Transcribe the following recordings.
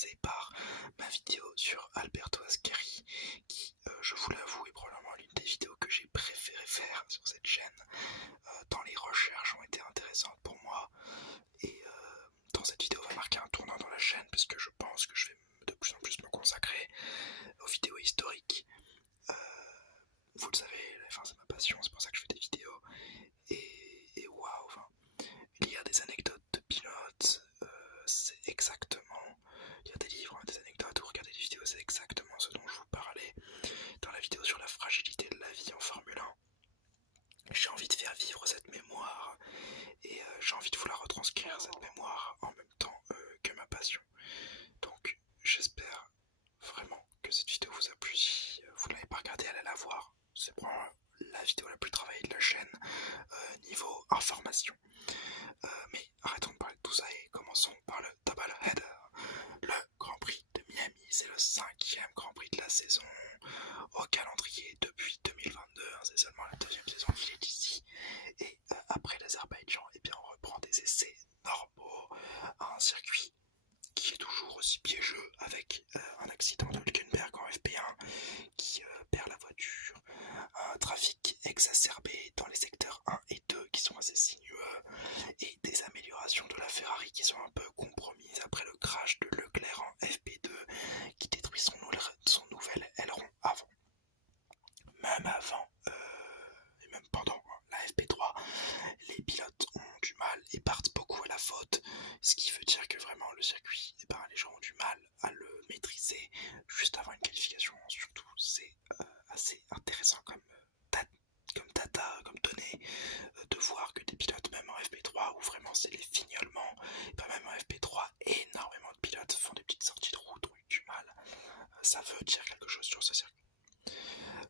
commencer par ma vidéo sur Alberto Ascari, qui, je vous l'avoue, est probablement l'une des vidéos que j'ai préféré faire sur cette chaîne, tant les recherches ont été intéressantes pour moi, et dans cette vidéo va marquer un tournant dans la chaîne, parce que je pense que je vais de plus en plus me consacrer aux vidéos historiques. Vous le savez, enfin, c'est ma passion, c'est pour ça que je fais des vidéos, et waouh, enfin, lire des anecdotes de pilotes, c'est exactement, lire des livres, des anecdotes ou regarder des vidéos, c'est exactement ce dont je vous parlais dans la vidéo sur la fragilité de la vie en Formule 1. J'ai envie de faire vivre cette mémoire et j'ai envie de vous la retranscrire, cette mémoire, en même temps que ma passion. Donc j'espère vraiment que cette vidéo vous a plu. Si vous ne l'avez pas regardée, allez la voir. C'est probablement la vidéo la plus travaillée de la chaîne niveau information. Mais arrêtons de parler de tout ça et commençons par le double header. Le Grand Prix de Miami, c'est le 5e Grand Prix de la saison au calendrier depuis 2022. C'est seulement la 2e saison qu'il est ici. Et après l'Azerbaïdjan, eh bien, on reprend des essais normaux à un circuit qui est toujours aussi piégeux avec un accident de Hülkenberg en FP1 qui perd la voiture, un trafic exacerbé dans les secteurs 1 et 2 qui sont assez sinueux et des améliorations de la Ferrari qui sont un peu compromises après le crash de Leclerc en FP2 qui détruit son nouvel aileron avant. Même avant et même pendant la FP3, les pilotes ont du mal et partent beaucoup à la faute, ce qui veut dire que vraiment le circuit, les gens ont du mal à le maîtriser juste avant une qualification. Surtout, c'est assez intéressant comme data, comme données, de voir que des pilotes, même en FP3, où vraiment c'est les fignolements, et pas même en FP3, énormément de pilotes font des petites sorties de route, ont eu du mal. Ça veut dire quelque chose sur ce circuit.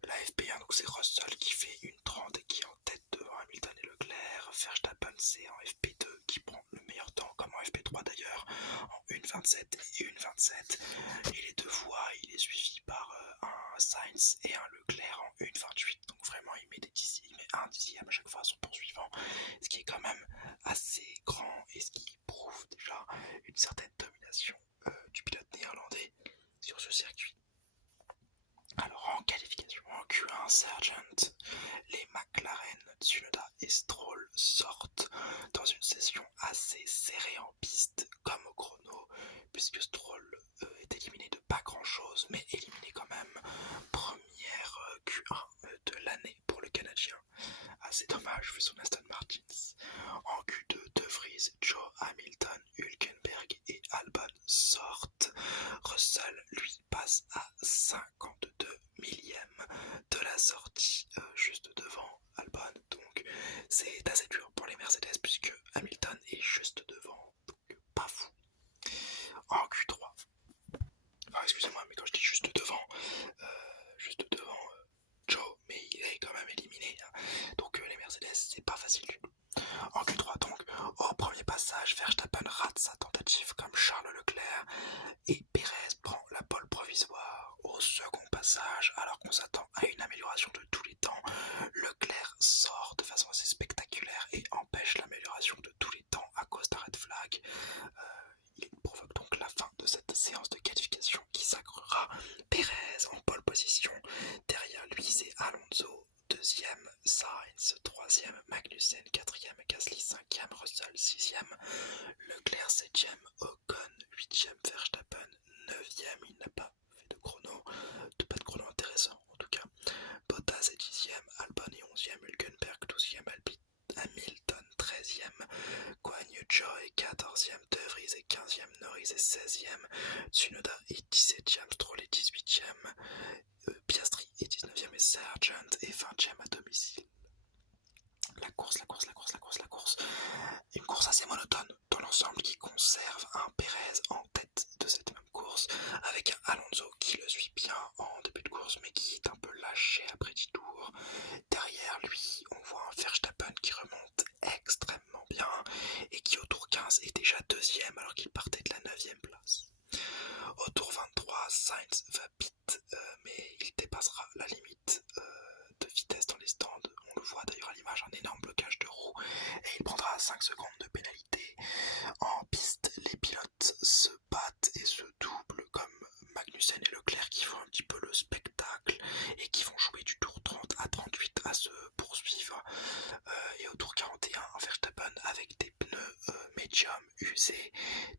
La FP1, donc c'est Russell qui fait une 30 et qui est en tête devant Hamilton et Leclerc. Verstappen c'est en FP2 qui prend le meilleur temps, comme en FP3 d'ailleurs, en 1.27 et 1.27. Et les deux fois, il est suivi par un Sainz et un Leclerc en 1.28. Donc vraiment, il met un dixième à chaque fois à son poursuivant, ce qui est quand même assez grand et ce qui prouve déjà une certaine domination du pilote néerlandais sur ce circuit. Alors en qualification, en Q1 Sargent, les McLaren, Tsunoda et Stroll sortent dans une session assez serrée en piste comme au chrono, puisque Stroll est éliminé de pas grand chose, mais éliminé quand même. Première Q1 de l'année pour le Canadien. Assez dommage vu son Aston Martin. En Q2, De Vries, Joe, Hamilton, Hülkenberg et Albon sortent. Russell, lui, passe à 52 millième de la sortie, juste devant Albon. Donc c'est assez dur pour les Mercedes puisque Hamilton est juste devant. Donc pas fou. En Q3, enfin excusez-moi, mais quand je dis juste devant Joe, mais il est quand même éliminé. Donc les Mercedes, c'est pas facile du tout. En Q3 donc, au premier passage, Verstappen rate sa tentative comme Charles Leclerc et Pérez prend la pole provisoire. Au second passage, alors qu'on s'attend à une amélioration de tous les temps, Leclerc sort de façon assez spectaculaire et empêche l'amélioration de tous les temps à cause d'un red flag. Il provoque donc la fin de cette séance de qualification qui sacrera Pérez en pole position. Derrière lui, c'est Alonso, 2e, Sainz, 3e, Magnussen, 4e, Gasly, 5e, Russell, 6e, Leclerc, 7e, Ocon, 8e, Verstappen, 9e, il n'a pas fait de chrono, pas de chrono intéressant en tout cas. Bottas est 10e, Albon est 11e, Hülkenberg 12e, Hamilton 13e, Guan Yu Zhou est 14e, De Vries est 15e, Norris est 16e, Tsunoda est 17e, Stroll est 18e, Piastri est 19e et Sargent est 20e à domicile. La course. Une course assez monotone dans l'ensemble qui conserve un Pérez en tête de cette même course avec un Alonso qui le suit bien en début de course mais qui est un peu lâché après 10 tours. Derrière lui, on voit un Verstappen qui remonte extrêmement bien et qui au tour 15 est déjà 2e alors qu'il partait de la 9e place. Au tour 23, Sainz va vite, mais il dépassera la limite de vitesse dans les stands. On le voit d'ailleurs à l'image, un énorme blocage de roue et il prendra 5 secondes de pénalité. En piste, les pilotes se battent et se doublent médium usé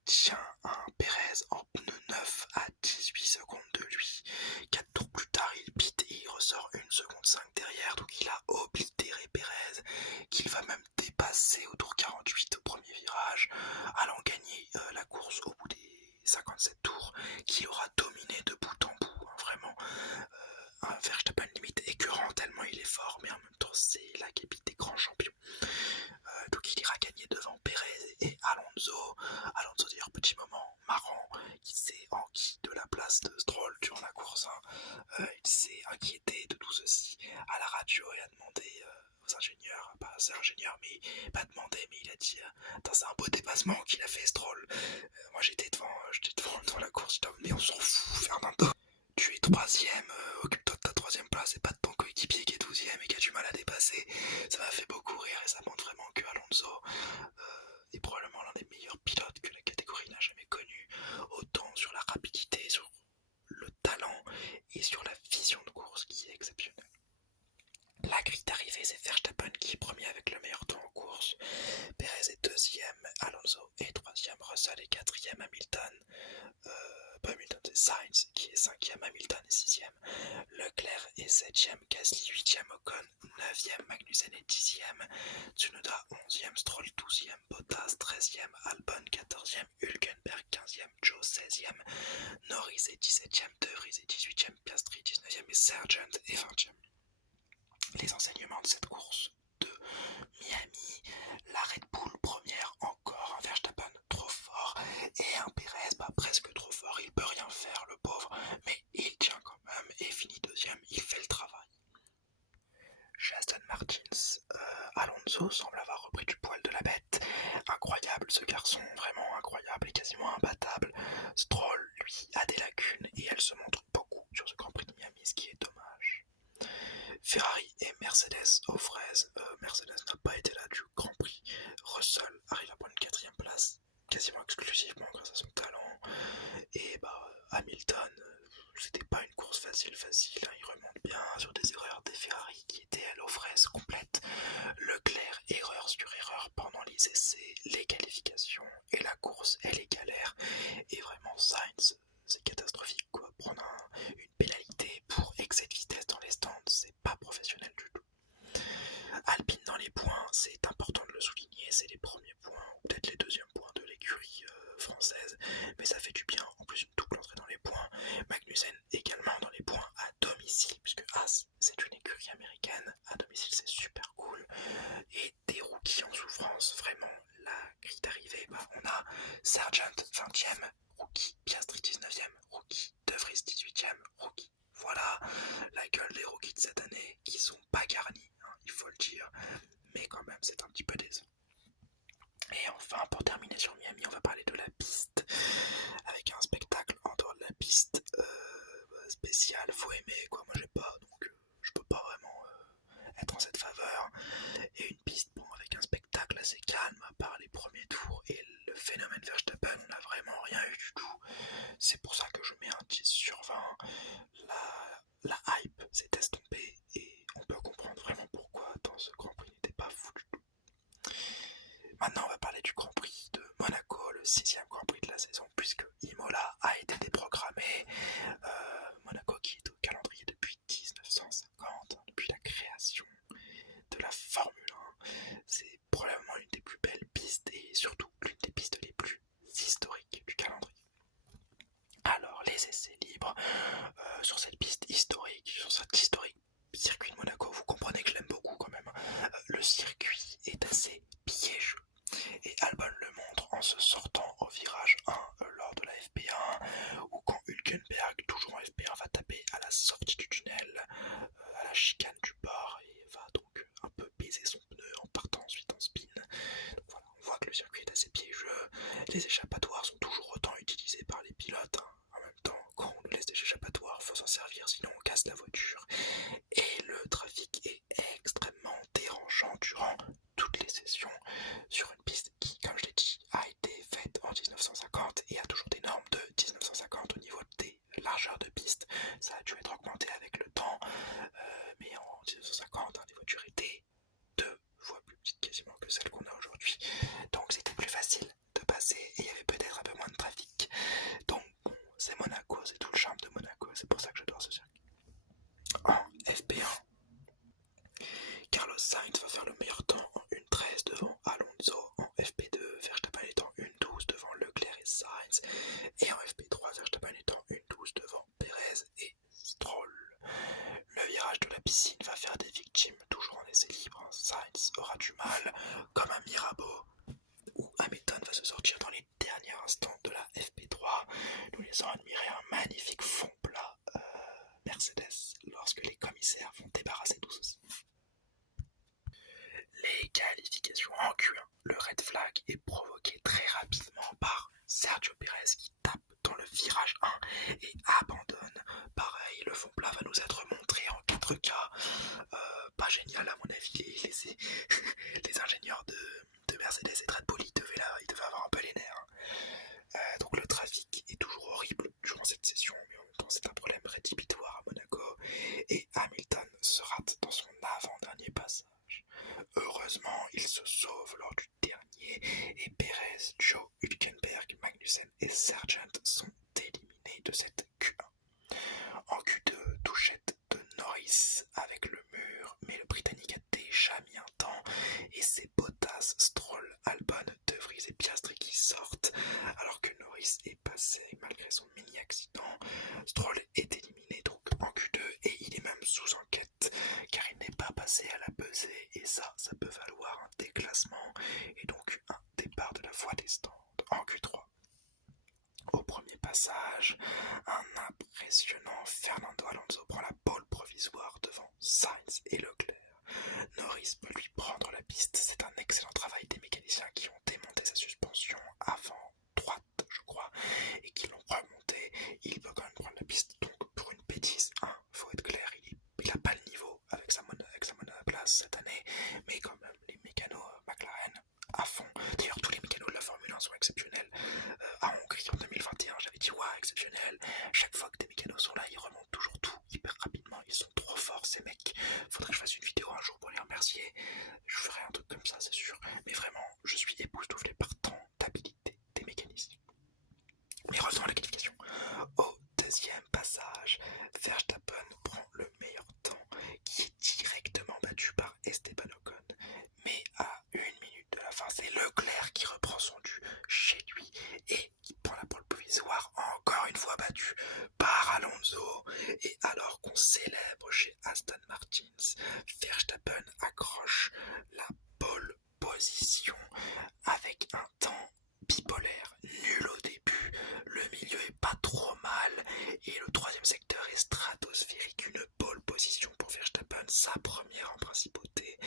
tient un Pérez en pneu neuf à 18 secondes de lui. 4 tours plus tard, il pite et il ressort 1 seconde 5 derrière, donc il a oblitéré Pérez, qu'il va même dépasser au tour 48 au premier virage, allant gagner la course au bout des 57 tours, qu'il aura dominé de bout en bout, hein, vraiment. Un Verstappen limite écœurant tellement il est fort, mais en même temps c'est la capite des grands champions. Donc il ira gagner devant Pérez et Alonso. Alonso d'ailleurs, petit moment marrant, qui s'est enquis de la place de Stroll durant la course, hein. Il s'est inquiété de tout ceci à la radio et a demandé aux ingénieurs, pas aux ingénieurs, mais pas demandé, mais il a dit c'est un beau dépassement qu'il a fait Stroll. Moi j'étais devant la course, mais on s'en fout Fernando. Tu es troisième, occupe-toi de ta troisième place et pas de ton coéquipier qui est 12ème et qui a du mal à dépasser. Ça m'a fait beaucoup rire et ça montre vraiment que Alonso est probablement l'un des meilleurs pilotes que la catégorie n'a jamais connu, autant sur la rapidité, sur le talent et sur la vision de course qui est exceptionnelle. La grille d'arrivée, c'est Verstappen qui est premier avec le meilleur temps en course. Perez est deuxième, Alonso est troisième, Russell est quatrième, Hamilton. Pas Hamilton, c'est Sainz qui est cinquième, Hamilton est sixième, Leclerc est septième, Gasly huitième, Ocon neuvième, Magnussen est dixième, Tsunoda onzième, Stroll douzième, Bottas treizième, Albon quatorzième, Hülkenberg quinzième, Joe seizième, Norris est dix-septième, De Vries est dix-huitième, Piastri dix-neuvième et Sargent est vingtième. Les enseignements de cette course de Miami, la Red Bull première, encore un Verstappen trop fort et un Perez presque trop fort, il peut rien faire le pauvre, mais il tient quand même et finit deuxième, il fait le travail. Chez Aston Martins, Alonso semble avoir repris du poil de la bête. Incroyable ce garçon, vraiment incroyable et quasiment imbattable. Stroll, lui, a des lacunes et elle se montre beaucoup sur ce Grand Prix de Miami, ce qui est dommage. Ferrari et Mercedes aux fraises. Mercedes n'a pas été là du Grand Prix. Russell arrive à prendre une 4ème place, quasiment exclusivement grâce à son talent. Et Hamilton, c'était pas une course facile, hein. Il remonte bien sur des erreurs des Ferrari qui étaient aux fraises complètes. Leclerc, erreur sur erreur pendant les essais, les qualifications et la course, elle est galère. Et vraiment, Sainz, c'est catastrophique quoi. Prendre une pénalité pour excès de vitesse dans les stands, c'est pas professionnel du tout. Alpine dans les points, c'est important de le souligner, c'est les premiers points, ou peut-être les deuxièmes points de l'écurie française, mais ça fait du bien, en plus une double entrée dans les points. Magnussen également dans les points à domicile, puisque Haas c'est une écurie américaine, à domicile c'est super cool, et des rookies en souffrance, vraiment la grille d'arrivée, on a Sargent 20ème, rookie, Piastri 19ème, rookie, De Vries 18ème, rookie. Voilà la gueule des rookies de cette année qui sont pas garnis, hein, il faut le dire, mais quand même c'est un petit peu décevant. Et enfin, pour terminer sur Miami, on va parler de la piste, avec un spectacle en dehors de la piste spécial, faut aimer quoi, moi j'ai pas, donc je peux pas vraiment être en cette faveur, et une piste avec un spectacle assez calme, à part les premiers tours, et le phénomène Verstappen, on n'a vraiment rien eu du tout, c'est pour ça que je mets un 10 sur 20, la hype s'est estompée, et on peut comprendre vraiment pourquoi dans ce Grand Prix n'était pas fou du tout. Maintenant on va parler du Grand Prix de Monaco, le 6ème Grand Prix de la saison, puisque Imola a été déprogrammé, Monaco qui est au calendrier depuis 1950, depuis la création de la Formule 1, c'est probablement l'une des plus belles pistes et surtout l'une des pistes les plus historiques du calendrier. Alors les essais libres sur cette piste historique, sur cet historique circuit de Monaco, vous comprenez que je l'aime beaucoup quand même, le circuit est assez piégeux. Et Albon le montre en se sortant au virage 1 lors de la FP1, ou quand Hülkenberg, toujours en FP1, va taper à la sortie du tunnel, à la chicane du bord, et va donc un peu baiser son pneu en partant ensuite en spin. Donc voilà, on voit que le circuit est assez piégeux, les échappatoires sont toujours autant utilisés par les pilotes, hein. En même temps, quand on nous laisse des échappatoires, faut s'en servir, sinon on casse la voiture. Et le trafic est extrêmement dérangeant durant toutes les sessions sur une piste qui, comme je l'ai dit, a été faite en 1950 et a toujours des normes de 1950 au niveau des largeurs de piste. Ça a dû être augmenté avec le temps, mais en 1950, les voitures étaient 2 fois plus petites quasiment que celles qu'on a aujourd'hui. Donc c'était plus facile va se sortir dans les derniers instants de la FP3, nous laissant admirer un magnifique fond plat Mercedes lorsque les commissaires vont débarrasser tout ceci. Les qualifications en Q1, le red flag est provoqué très rapidement par Sergio Pérez qui tape dans le virage 1 et abandonne. Pareil, le fond plat va nous être montré en 4K, pas génial à mon avis, les ingénieurs de Mercedes et Red Bull ils devaient avoir un peu les nerfs. Donc le trafic est toujours horrible durant cette session, mais en même temps c'est un problème rédhibitoire à Monaco, et Hamilton se rate dans son avant-dernier passage. Heureusement, il se sauve lors du dernier, et Perez, Joe, Hülkenberg, Magnussen et Sargent sont éliminés de cette Q1. En Q2, touchette de Norris avec le mur, mais le Britannique a déjà mis un temps, et c'est Bottas, Stroll, Albon, De Vries et Piastri qui sortent, alors que Norris est passé malgré son mini-accident. Stroll est éliminé donc en Q2, et il est même sous enquête, car il n'est pas passé à la pesée, et ça peut valoir un déclassement, et donc un départ de la voie des stands. En Q3, au premier passage, un impressionnant Fernando Alonso prend la pole provisoire devant Sainz et Leclerc. Norris peut lui prendre la piste, c'est un excellent travail des mécaniciens qui ont démonté sa suspension avant droite, je crois, et qui l'ont remontée. Il peut quand même prendre la piste, donc pour une bêtise, faut être clair, il n'a pas le niveau avec sa monoplace cette année, mais quand même les mécanos McLaren à fond. D'ailleurs tous les mécanos de la Formule 1 sont exceptionnels. À Hongrie en 2021 j'avais dit ouais exceptionnel, chaque fois que des mécanos sont là ils remontent toujours tout hyper rapidement, ils sont trop forts ces mecs. Faudrait que je fasse une vidéo un jour pour les remercier, je ferai un truc comme ça c'est sûr, mais vraiment je suis époustouflé par tant d'habilité des mécaniciens. Mais revenons à la qualification. Au deuxième passage, Verstappen prend le meilleur temps qui est directement battu par Esteban Ocon. Mais à 1 minute de la fin, c'est Leclerc qui reprend son dû chez lui et qui prend la pole provisoire, encore une fois battu par Alonso. Et alors qu'on célèbre chez Aston Martin, Verstappen accroche la pole position avec un temps bipolaire, nul au début, le milieu est pas trop mal, et le troisième secteur est stratosphérique, une pole position pour Verstappen, sa première en principauté,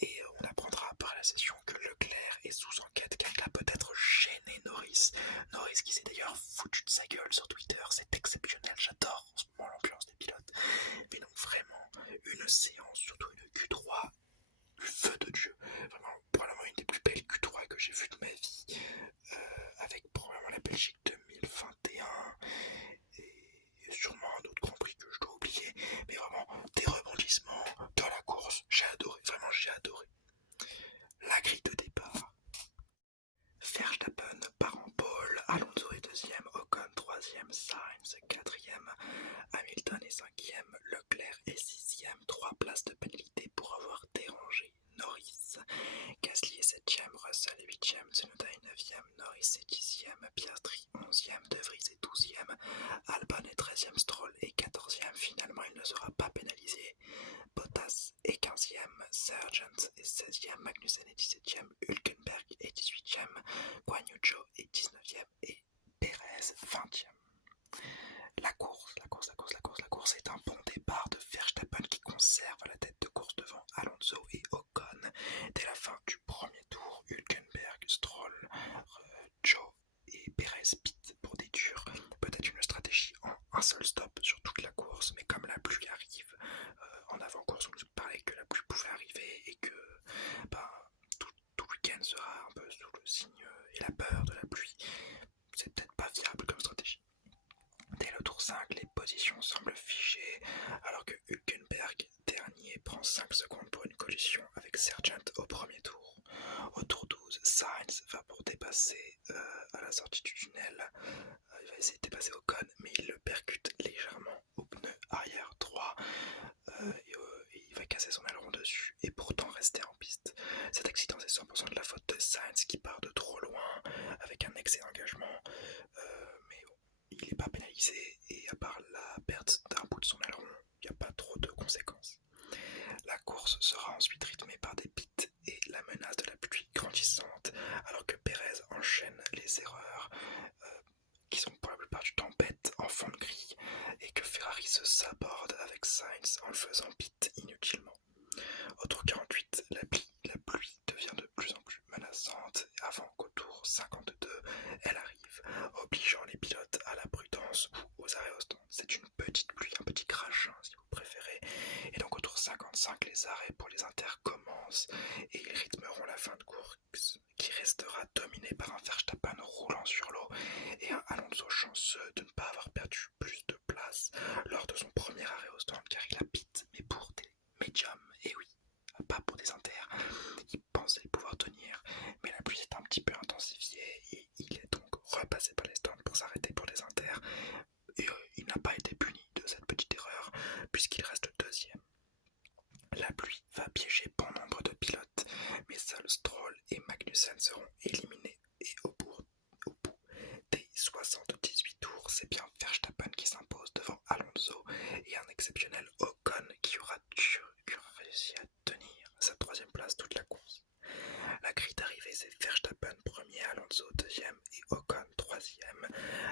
et on apprendra par la session que Leclerc est sous enquête car il a peut-être gêné Norris qui s'est d'ailleurs foutu de sa gueule sur Twitter, c'est exceptionnel, j'adore en ce moment l'ambiance des pilotes, mais donc vraiment une séance, surtout une Q3, du feu de Dieu, vraiment probablement une des plus belles Q3 que j'ai vues de ma vie, avec probablement la Belgique 2021 et sûrement un autre Grand Prix que je dois oublier, mais vraiment des rebondissements dans la course, j'ai adoré, vraiment j'ai adoré. La grille de départ, Verstappen part en pole, Alonso est deuxième, Ocon troisième, Sainz quatrième, Hamilton est cinquième, Leclerc est sixième, 3 places de pénalité pour avoir dérangé Norris. Gasly est 7ème, Russell est 8ème, Tsunoda est 9ème, Norris est 10ème, Piastri 11ème, De Vries est 12ème, Albon est 13ème, Stroll est 14ème, finalement il ne sera pas pénalisé. Bottas est 15ème, Sargent est 16ème, Magnussen est 17ème, Hülkenberg est 18ème, Guan Yu Zhou est 19ème et Perez 20ème. La course est un bon départ de Verstappen qui conserve la tête de course devant Alonso et Ocon. Dès la fin du premier tour, Hülkenberg, Stroll, Zhou et Perez pit pour des durs. Peut-être une stratégie en un seul stop sur toute la course, mais comme la pluie arrive en avant-course, on nous parlait que la pluie pouvait arriver et que tout le week-end sera un peu sous le signe et la peur de la pluie. C'est peut-être pas viable comme stratégie. Dès le tour 5, les positions semblent figées, alors que Hülkenberg, dernier, prend 5 secondes pour une collision avec Sargent au premier tour. Au tour 12, Sainz va pour dépasser à la sortie du tunnel. Il va essayer de dépasser Ocon, mais il le percute légèrement au pneu arrière droit. Et il va casser son aileron dessus et pourtant rester en piste. Cet accident, c'est 100% de la faute de Sainz qui part de trop loin avec un excès d'engagement. Mais bon, il n'est pas pénalisé et à part la perte d'un bout de son aileron, il n'y a pas trop de conséquences. La course sera ensuite rythmée par des pits et la menace de la pluie grandissante, alors que Pérez enchaîne les erreurs qui sont pour la plupart du temps bêtes en fond de grille, et que Ferrari se saborde avec Sainz en le faisant pit inutilement. Au tour 48, la pluie devient de plus en plus menaçante avant qu'au tour 52, elle arrive, obligeant les pilotes à la prudence ou aux arrêts au stand. C'est une petite pluie, un petit crash si vous préférez. Et donc au tour 55, les arrêts pour les inters commencent et ils rythmeront la fin de course qui restera dominée par un Verstappen roulant sur l'eau et un Alonso chanceux de ne pas avoir perdu plus de place lors de son premier arrêt au stand car il a pit, mais pour des médiums, et oui, pas pour des inters. Il pensait pouvoir tenir, mais la pluie s'est un petit peu intensifiée et il est donc repassé par les stands pour s'arrêter pour les inters. Et il n'a pas été puni de cette petite erreur puisqu'il reste deuxième. La pluie va piéger bon nombre de pilotes, mais seuls Stroll et Magnussen seront éliminés et au bout des 78 tours, c'est bien Verstappen qui s'impose devant Alonso et un exceptionnel Ocon qui aura réussi à tenir sa troisième place toute la course. La grille d'arrivée, c'est Verstappen premier, Alonso deuxième et Ocon troisième.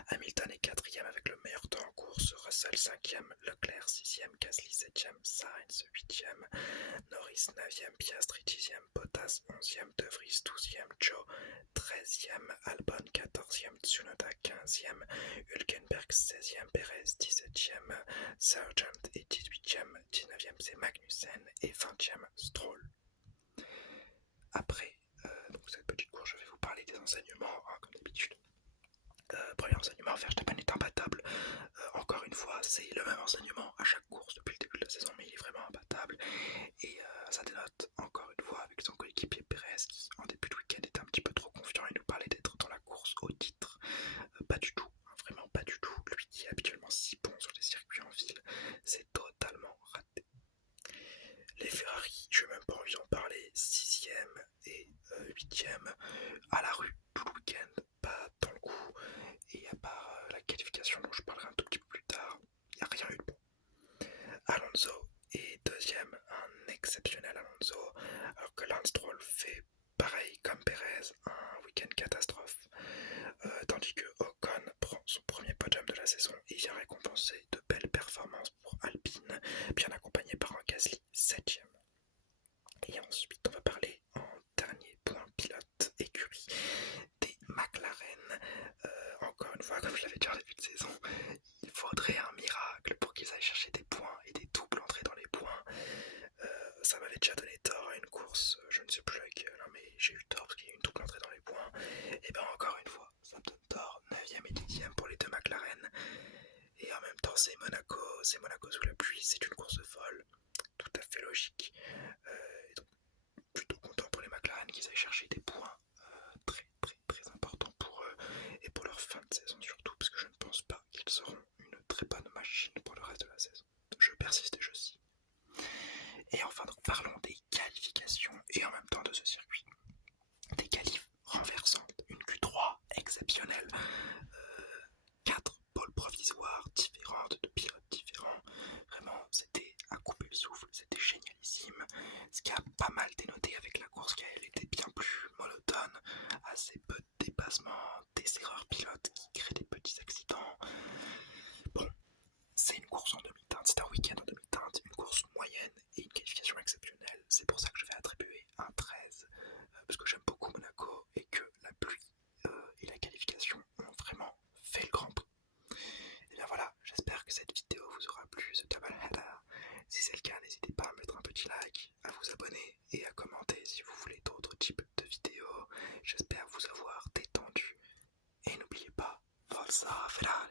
Hamilton est quatrième avec le meilleur temps en course, Russell cinquième, Leclerc sixième, Gasly septième, Sainz huitième, Norris neuvième, Piastri dixième, Bottas onzième, De Vries douzième, Joe 13e, Albon 14e, Tsunoda 15e, Hülkenberg 16e, Perez 17e, Sargent est 18e, 19e c'est Magnussen et 20e Stroll. Après donc cette petite course, je vais vous parler des enseignements, comme d'habitude. Premier enseignement, Verstappen est imbattable. Encore une fois, c'est le même enseignement à chaque course depuis le début de la saison, mais il est vraiment imbattable. Et ça dénote encore une fois avec son coéquipier Perez qui en début de week-end était un petit peu trop confiant et nous parlait d'être dans la course au titre. Pas du tout, vraiment pas du tout. Lui qui est habituellement si bon sur les circuits en ville, c'est totalement raté. Les Ferrari, je n'ai même pas envie d'en parler, 6e et 8e à la rue tout le week-end, pas dans le coup. Et à part la qualification dont je parlerai un tout petit peu plus tard, il n'y a rien eu de bon. Alonso est deuxième, un exceptionnel Alonso, alors que Lance Stroll fait pareil comme Perez, un week-end catastrophe, tandis que Ocon prend son premier podium de la saison et vient récompenser de belles performances pour Alpine, bien accompagné par un Gasly 7ème. Et ensuite on va parler en dernier point pilote écurie des McLaren. Encore une fois, comme je l'avais dit en début de saison, il faudrait un miracle pour qu'ils aillent chercher des points et des doubles entrées dans les points. Ça m'avait déjà donné tort à une course, je ne sais plus laquelle, mais j'ai eu tort parce qu'il y a eu une double entrée dans les points. Et bien encore une fois, ça me donne tort, 9ème et 10ème pour les deux McLaren. Et en même temps, c'est Monaco sous la pluie, c'est une course folle, tout à fait logique. Et donc, plutôt content pour les McLaren qu'ils aillent chercher des points très très très importants pour eux et pour leur fin de saison surtout, parce que je ne pense pas qu'ils seront une très bonne machine pour le reste de la saison. Je persiste et je scie. Et enfin, donc, parlons des qualifications et en même temps de ce circuit. Des qualifs renversantes, une Q3 exceptionnelle, 4 pôles provisoires différentes, de pilotes différents. Vraiment, c'était à couper le souffle, c'était génialissime. Ce qui a pas mal dénoté avec la course qui elle était bien plus monotone, assez peu de dépassements, des erreurs pilotes qui créent des petits accidents. Bon, c'est une course en demi-teinte, c'est un week-end en demi-teinte, une course moyenne et une qualification exceptionnelle. C'est pour ça que je vais attribuer un 13, parce que j'aime beaucoup Monaco et que la pluie et la qualification ont vraiment fait le grand prix. Et bien voilà, j'espère que cette vidéo vous aura plu, ce double header. Si c'est le cas, n'hésitez pas à mettre un petit like, à vous abonner et à commenter si vous voulez d'autres types de vidéos. J'espère vous avoir détendu. Et n'oubliez pas, Forza Ferrari!